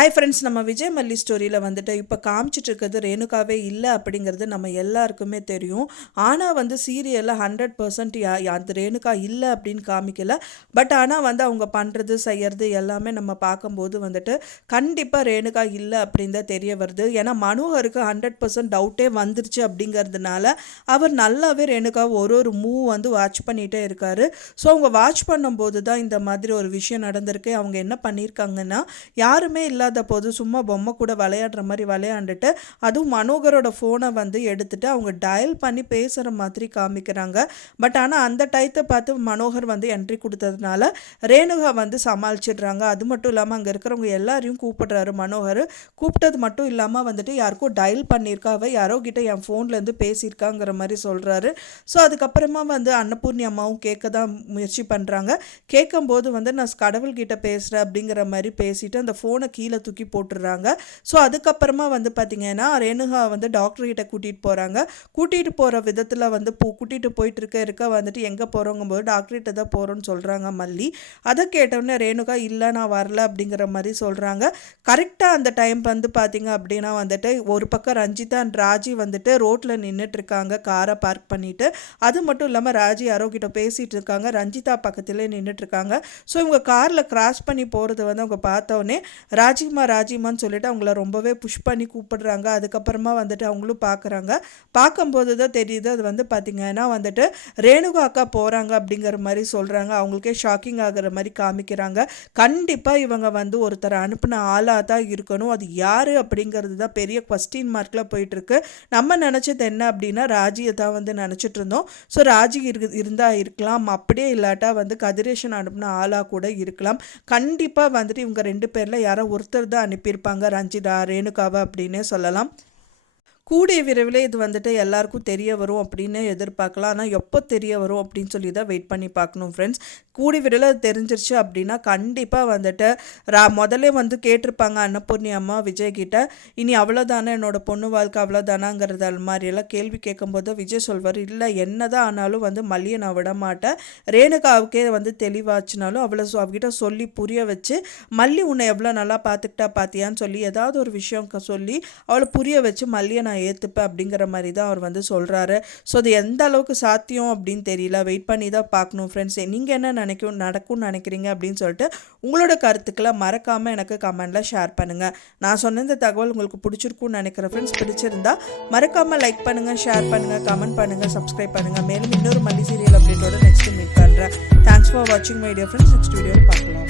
Hi friends, நம்ம விஜய் மல்லி ஸ்டோரியில் வந்துட்டு இப்போ காமிச்சிட்டு இருக்கிறது ரேணுகாவே இல்லை அப்படிங்கிறது நம்ம எல்லாருக்குமே தெரியும். ஆனால் வந்து சீரியலில் 100% அந்த ரேணுகா இல்லை அப்படின்னு காமிக்கல. பட் ஆனால் வந்து அவங்க பண்ணுறது செய்கிறது எல்லாமே நம்ம பார்க்கும்போது வந்துட்டு கண்டிப்பாக ரேணுகா இல்லை அப்படின்னு தான் தெரிய வருது. ஏன்னா மனோகருக்கு 100% டவுட்டே வந்துருச்சு அப்படிங்கிறதுனால அவர் நல்லாவே ரேணுகா ஒரு மூவ் வந்து வாட்ச் பண்ணிகிட்டே இருக்காரு. ஸோ அவங்க வாட்ச் பண்ணும்போது தான் இந்த மாதிரி ஒரு விஷயம் நடந்திருக்கு. அவங்க என்ன பண்ணியிருக்காங்கன்னா, யாருமே இல்லாத போது சும்மா பொம்மை கூட விளையாடுற மாதிரி விளையாண்டுட்டு அதுவும் மனோகரோட ஃபோனை வந்து எடுத்துட்டு அவங்க டயல் பண்ணி பேசுகிற மாதிரி காமிக்கிறாங்க. பட் ஆனால் அந்த டயத்தை பார்த்து மனோகர் வந்து என்ட்ரி கொடுத்ததுனால ரேணுகா வந்து சமாளிச்சிடுறாங்க. அது மட்டும் இல்லாமல் அங்கே இருக்கிறவங்க எல்லாரையும் கூப்பிடுறாரு மனோகர். கூப்பிட்டது மட்டும் இல்லாமல் வந்துட்டு யாருக்கும் டயல் பண்ணியிருக்காவ, யாரோ கிட்ட என் ஃபோன்லேருந்து பேசியிருக்காங்கிற மாதிரி சொல்கிறாரு. ஸோ அதுக்கப்புறமா வந்து அன்னபூர்ணி அம்மாவும் கேட்க தான் முயற்சி பண்ணுறாங்க. கேட்கும்போது வந்து நான் கடவுள்கிட்ட பேசுகிறேன் அப்படிங்கிற மாதிரி பேசிட்டு அந்த ஃபோனை கீழே தூக்கி போட்டுடுறாங்க. ஸோ அதுக்கப்புறமா வந்து பார்த்திங்கன்னா ரேணுகா வந்து டாக்டர்கிட்ட கூட்டிகிட்டு போகிறாங்க. கூட்டிகிட்டு போகிற விதத்தில் வந்து கூட்டிகிட்டு போயிட்டு இருக்க வந்துட்டு எங்கே போகிறோங்கும்போது டாக்டர்கிட்ட தான் போகிறோன்னு சொல்கிறாங்க மல்லி. அதை கேட்டோடனே ரேணுகா இல்லை நான் வரல அப்படிங்கிற மாதிரி சொல்கிறாங்க. கரெக்டாக அந்த டைம் வந்து பார்த்திங்க அப்படின்னா வந்துட்டு ஒரு பக்கம் ரஞ்சிதா அண்ட் ராஜி வந்துட்டு ரோட்டில் நின்றுட்டுருக்காங்க காரை பார்க் பண்ணிவிட்டு. அது மட்டும் இல்லாமல் ராஜி யாரோ கிட்ட பேசிகிட்டு இருக்காங்க, ரஞ்சிதா பக்கத்திலே நின்றுட்டுருக்காங்க. ஸோ இவங்க காரில் கிராஸ் பண்ணி போகிறது வந்து அவங்க பார்த்தோன்னே ராஜிமான்னு சொல்லிட்டு அவங்கள ரொம்பவே புஷ் பண்ணி கூப்பிடுறாங்க. அதுக்கப்புறமா வந்துட்டு அவங்களும் பார்க்குறாங்க. பார்க்கும்போது தான் தெரியுது அது வந்து பார்த்திங்கன்னா வந்துட்டு ரேணுகா அக்கா போகிறாங்க அப்படிங்கிற மாதிரி சொல்கிறாங்க. அவங்களுக்கே ஷாக்கிங் ஆகிற மாதிரி காமிக்கிறாங்க. கண்டிப்பாக இவங்க வந்து ஒருத்தர் அனுப்பின ஆளாக தான் இருக்கணும். அது யார் அப்படிங்கிறது தான் பெரிய குவஸ்டின் மார்க்கில் போயிட்டுருக்கு. நம்ம நினச்சது என்ன அப்படின்னா ராஜியை தான் வந்து நினச்சிட்டு இருந்தோம். ஸோ ராஜி இருந்தால் இருக்கலாம், அப்படியே இல்லாட்டா வந்து கதிரேஷன் அனுப்பின ஆளாக கூட இருக்கலாம். கண்டிப்பாக வந்துட்டு இவங்க 2 பேரில் யாரோ ஒருத்தர் தான் அனுப்பியிருப்பாங்க ரஞ்சிதா ரேணுகாவை அப்படின்னே சொல்லலாம். கூடிய விரைவில் இது வந்துட்டு எல்லாருக்கும் தெரிய வரும் அப்படின்னு எதிர்பார்க்கலாம். ஆனால் எப்போ தெரிய வரும் அப்படின்னு சொல்லி தான் வெயிட் பண்ணி பார்க்கணும் ஃப்ரெண்ட்ஸ். கூடிய விரைவில் அது தெரிஞ்சிருச்சு அப்படின்னா கண்டிப்பாக வந்துட்டு முதல்ல வந்து கேட்டிருப்பாங்க அன்னபூர்ணி அம்மா விஜய்கிட்ட, இனி அவ்வளோதானே என்னோடய பொண்ணு வாழ்க்கை அவ்வளோதானாங்கிறது அது மாதிரியெல்லாம் கேள்வி கேட்கும்போது விஜய் சொல்வார், இல்லை என்ன தான் ஆனாலும் வந்து மல்லியை நான் விட மாட்டேன். ரேணுகாவுக்கே வந்து தெளிவாச்சுனாலும் அவகிட்ட சொல்லி புரிய வச்சு மல்லி உன்னை எவ்வளோ நல்லா பார்த்துக்கிட்டா பார்த்தியான்னு சொல்லி ஏதாவது ஒரு விஷயம் சொல்லி அவளை புரிய வச்சு மல்லியை நான் ஏற்றுப்பேன் அப்படிங்கிற மாதிரி தான் அவர் வந்து சொல்கிறாரு. ஸோ அது எந்த அளவுக்கு சாத்தியம் அப்படின்னு தெரியல, வெயிட் பண்ணி தான் பார்க்கணும் ஃப்ரெண்ட்ஸ். நீங்கள் என்ன நடக்கும்னு நினைக்கிறீங்க அப்படின்னு சொல்லிட்டு உங்களோட கருத்துக்களை மறக்காமல் எனக்கு கமெண்டில் ஷேர் பண்ணுங்கள். நான் சொன்ன இந்த தகவல் உங்களுக்கு பிடிச்சிருக்குன்னு நினைக்கிறேன் ஃப்ரெண்ட்ஸ். பிடிச்சிருந்தா மறக்காமல் லைக் பண்ணுங்கள், ஷேர் பண்ணுங்கள், கமெண்ட் பண்ணுங்கள், சப்ஸ்கிரைப் பண்ணுங்கள். மேலும் இன்னொரு மல்லி சீரியல் அப்டேட்டோட நெக்ஸ்ட் மீட் பண்ணுறேன். தேங்க்ஸ் ஃபார் வாட்சிங் மை டியர் ஃப்ரெண்ட்ஸ். நெக்ஸ்ட் வீடியோவில் பார்க்கலாம்.